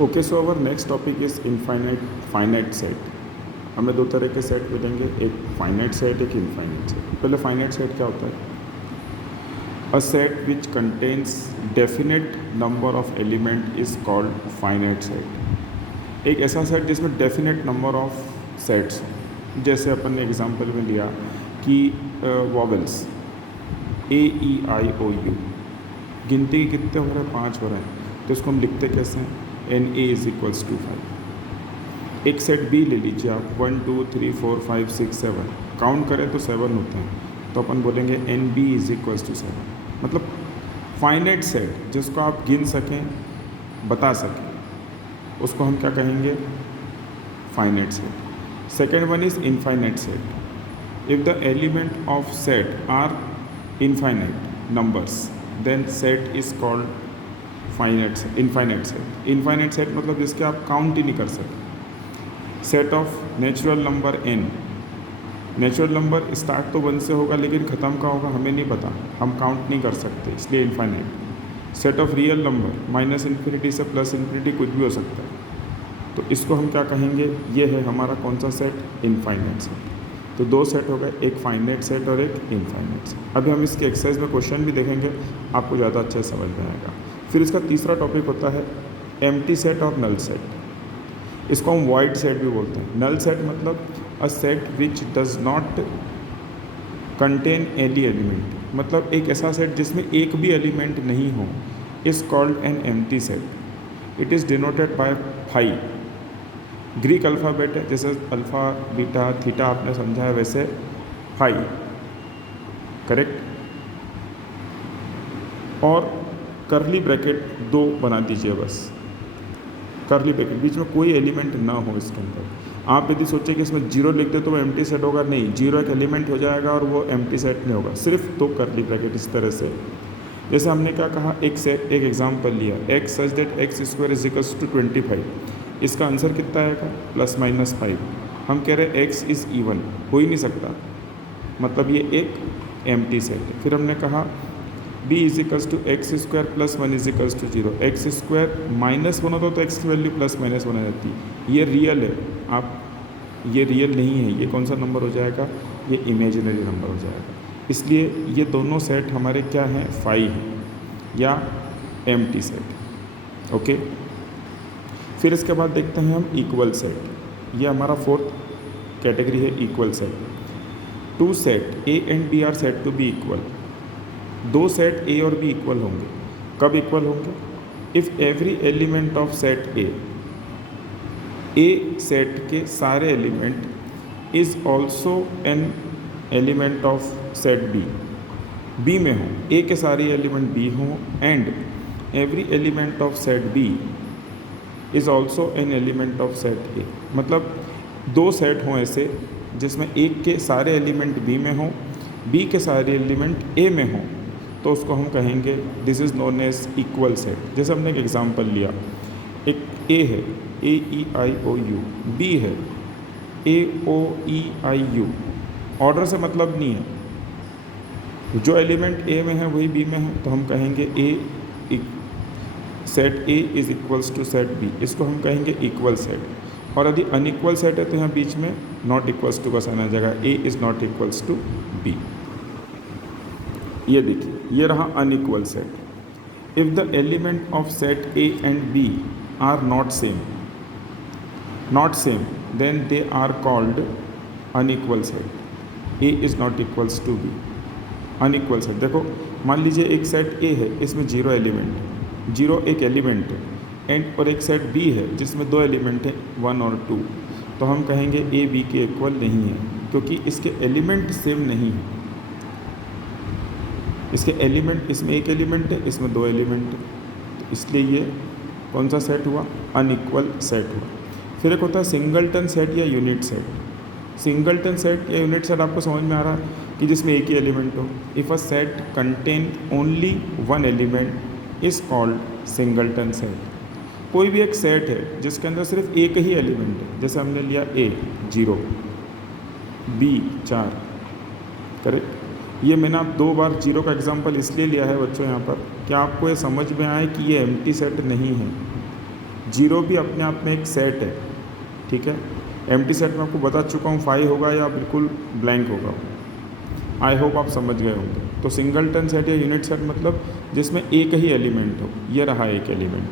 Okay, so our next topic is infinite finite set. हमें दो तरह के सेट मिलेंगे, एक फाइनाइट सेट, एक इनफाइनाइट सेट। पहले फाइनाइट सेट क्या होता है? A set which contains definite number of element is called finite set. एक ऐसा सेट जिसमें डेफिनेट नंबर ऑफ सेट्स हो। जैसे अपन ने एग्जांपल में लिया कि वॉवेल्स AEIOU गिनती के कितने हो रहे हैं? 5 हो रहे हैं। तो इसको हम लिखते कैसे हैं? NA = 5। एक सेट बी ले लीजिए आप, 1 2 3 4 5 6 7, काउंट करें तो 7 होते हैं। तो अपन बोलेंगे NB = 7। मतलब फाइनाइट सेट जिसको आप गिन सकें, बता सकें, उसको हम क्या कहेंगे? Finite set. Second one is infinite set. If the element of set are infinite numbers, then set is called infinite set. Infinite set मतलब जिसके आप काउंट ही नहीं कर सकते। Set of natural number n। Natural number start तो 1 से होगा, लेकिन ख़त्म का होगा हमें नहीं पता, हम काउंट नहीं कर सकते, इसलिए infinite. Set of real number -∞ से +∞ कुछ भी हो सकता है, तो इसको हम क्या कहेंगे? ये है हमारा कौन सा सेट? Infinite set. तो दो सेट हो गए, एक फाइनाइट सेट और एक इनफाइनाइट सेट। अभी हम इसके एक्सरसाइज में क्वेश्चन भी देखेंगे, आपको ज़्यादा अच्छे से समझ में आएगा। फिर इसका तीसरा टॉपिक होता है एम्प्टी सेट और नल सेट। इसको हम वाइड सेट भी बोलते हैं। नल सेट मतलब a set which does not contain any element, मतलब एक ऐसा सेट जिसमें एक भी एलिमेंट नहीं हो, is called an empty set. It is denoted by phi. Greek alphabet है, जैसे अल्फ़ा बीटा थीटा आपने समझा है, वैसे फाई, करेक्ट। और करली ब्रैकेट 2 बना दीजिए बस, करली ब्रैकेट, बीच में कोई एलिमेंट ना हो इसके अंदर। आप यदि सोचें कि इसमें 0 लिख दे तो वो एम्प्टी सेट होगा, नहीं, 0 एक एलिमेंट हो जाएगा और वो एम्प्टी सेट नहीं होगा, सिर्फ 2 करली ब्रैकेट इस तरह से। जैसे हमने क्या कहा, एक एग्जाम्पल लिया, x सच दैट x² = 25। इसका आंसर कितना आएगा? ±5। हम कह रहे हैं x इज़ इवन, हो ही नहीं सकता, मतलब ये एक एम्प्टी सेट है। फिर हमने कहा b = x² + 1 = 0। x² -1 होता तो x की वैल्यू ±1 आ जाती। ये रियल है, आप, ये रियल नहीं है, ये कौन सा नंबर हो जाएगा? ये इमेजिनरी नंबर हो जाएगा। इसलिए ये दोनों सेट हमारे क्या हैं? फाई हैं या एम्प्टी सेट। ओके, फिर इसके बाद देखते हैं हम इक्वल सेट। ये हमारा 4th कैटेगरी है, equal set. 2 set A and B are said to be equal. 2 set A और B इक्वल होंगे। कब इक्वल होंगे? If every element of set A set के सारे element is also an element of set B में हो, A के सारे एलिमेंट B हों, and every element of set B is also an element of set A। मतलब 2 set हों ऐसे जिसमें एक के सारे एलिमेंट B में हों, B के सारे एलिमेंट A में हों, तो उसको हम कहेंगे this is known as equal set. जैसे हमने एक एग्जांपल लिया, एक A है AEIOU, B है AOEIU। ऑर्डर से मतलब नहीं है, जो एलिमेंट A में है वही B में है, तो हम कहेंगे set A is equals to set B। इसको हम कहेंगे इक्वल सेट। और यदि अनइक्वल सेट है तो यहाँ बीच में नॉट इक्वल्स टू का साइन आ जाएगा, A is not equals to B। ये देखिए, ये रहा unequal set. If the element of set A and B are not same, then they are called unequal set. A is not equals to B। Unequal set, देखो मान लीजिए एक set A है, इसमें 0 एलिमेंट है, 0 एक एलिमेंट है, and और एक सेट B है जिसमें 2 एलिमेंट हैं, 1 और 2, तो हम कहेंगे A B के इक्वल नहीं है, क्योंकि इसके एलिमेंट सेम नहीं है। इसके एलिमेंट, इसमें एक एलिमेंट है, इसमें 2 एलिमेंट है, तो इसलिए ये कौन सा सेट हुआ? अनइक्वल सेट हुआ। फिर एक होता है सिंगलटन सेट या यूनिट सेट। सिंगलटन सेट या यूनिट सेट आपको समझ में आ रहा है कि जिसमें एक ही एलिमेंट हो। If a set contain only 1 element is called singleton set. कोई भी एक सेट है जिसके अंदर सिर्फ एक ही एलिमेंट है, जैसे हमने लिया A 0, B 4, करेक्ट। ये मैंने आप 2 बार 0 का एग्जांपल इसलिए लिया है बच्चों यहाँ पर कि आपको ये समझ में आए कि ये एम्प्टी सेट नहीं है। जीरो भी अपने आप में एक सेट है, ठीक है। एम्प्टी सेट में आपको बता चुका हूँ 5 होगा या बिल्कुल ब्लैंक होगा। आई होप आप समझ गए होंगे। तो सिंगलटन सेट या यूनिट सेट मतलब जिसमें एक ही एलिमेंट हो, ये रहा एक एलिमेंट।